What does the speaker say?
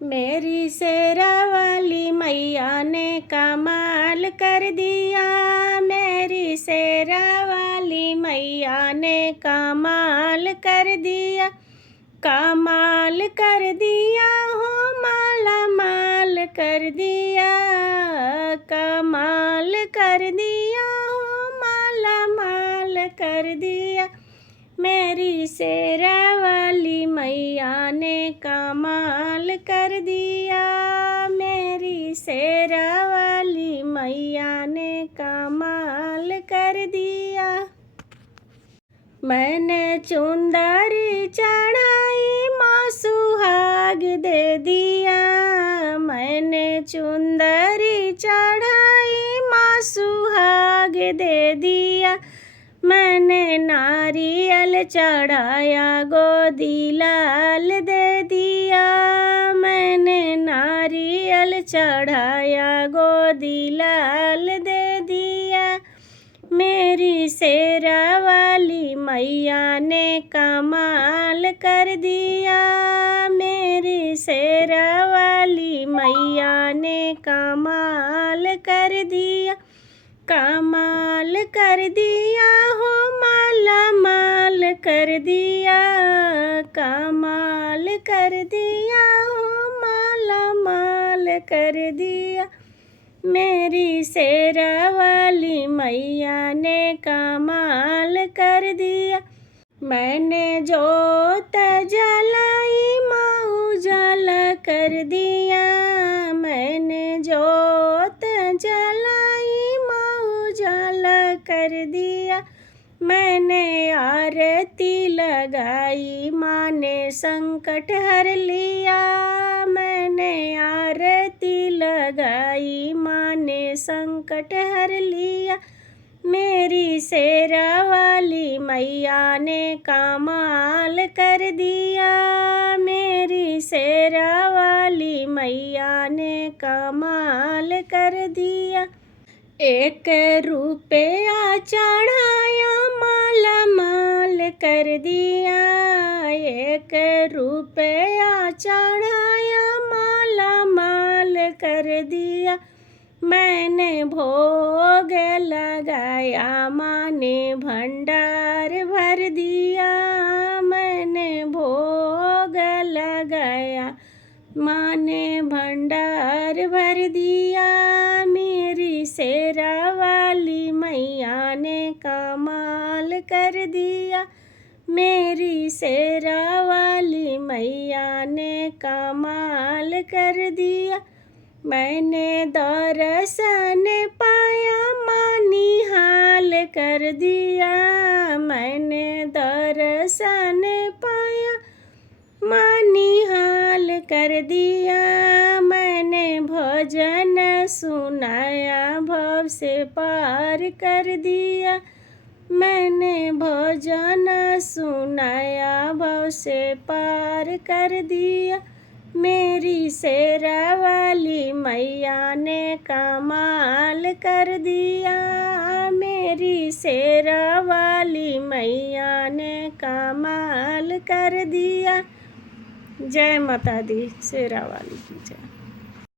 मेरी शेरा वाली मैया ने कमाल कर दिया। मेरी शेरा वाली मैया ने कमाल कर दिया। कमाल कर दिया हो, माला माल कर दिया। कमाल कर दिया हो, माला माल कर दिया। मेरी शेरा वाली मैया ने कमाल कर दिया। मेरी शेरा वाली मैया ने कमाल कर दिया। मैंने चुंदरी चढ़ाई, माँ सुहाग दे दिया। मैंने चुंदरी चढ़ाई, माँ सुहाग दे दिया। मैंने नारियल चढ़ाया, गोदी लाल दे दिया। मैंने नारियल चढ़ाया, गोदी लाल दे दिया। मेरी शेरा वाली मैया ने कमाल कर दिया। मेरी शेरा वाली मैया ने कमाल कर दिया। कमाल कर दिया हो, माला माल कर दिया। कमाल कर दिया हो, माला माल कर दिया। मेरी शेरा वाली मैया ने कमाल कर दिया। मैंने जोत जलाई, माँ उजाला कर दिया। मैंने जोत जलाई, माँ उजाला कर दिया। मैंने आरती लगाई, माँ ने संकट हर लिया। मैंने आरती लगाई, माँ ने संकट हर लिया। मेरी शेरा वाली मैया ने कमाल कर दिया। मेरी शेरा वाली मैया ने कमाल कर दिया। 1 रुपया चढ़ाया, माला माल कर दिया। 1 रुपया चढ़ाया, माला माल कर दिया। मैंने भोग लगाया, माँ ने भंडार भर दिया। मैंने भोग लगाया, माँ ने भंडार भर दिया। मेरी शेरा वाली मैया ने कमाल कर दिया। मेरी शेरा वाली मैया ने कमाल कर दिया। मैंने दर्शन पाया, माँ निहाल कर दिया। मैंने दर्शन पाया, माँ निहाल कर दिया। मैंने भजन सुनाया, भव से पार कर दिया। मैंने भजन सुनाया, भव से पार कर दिया। मेरी शेरा वाली मैया ने कमाल कर दिया। मेरी शेरा वाली मैया ने कमाल कर दिया। जय माता दी, शेरा वाली की जय।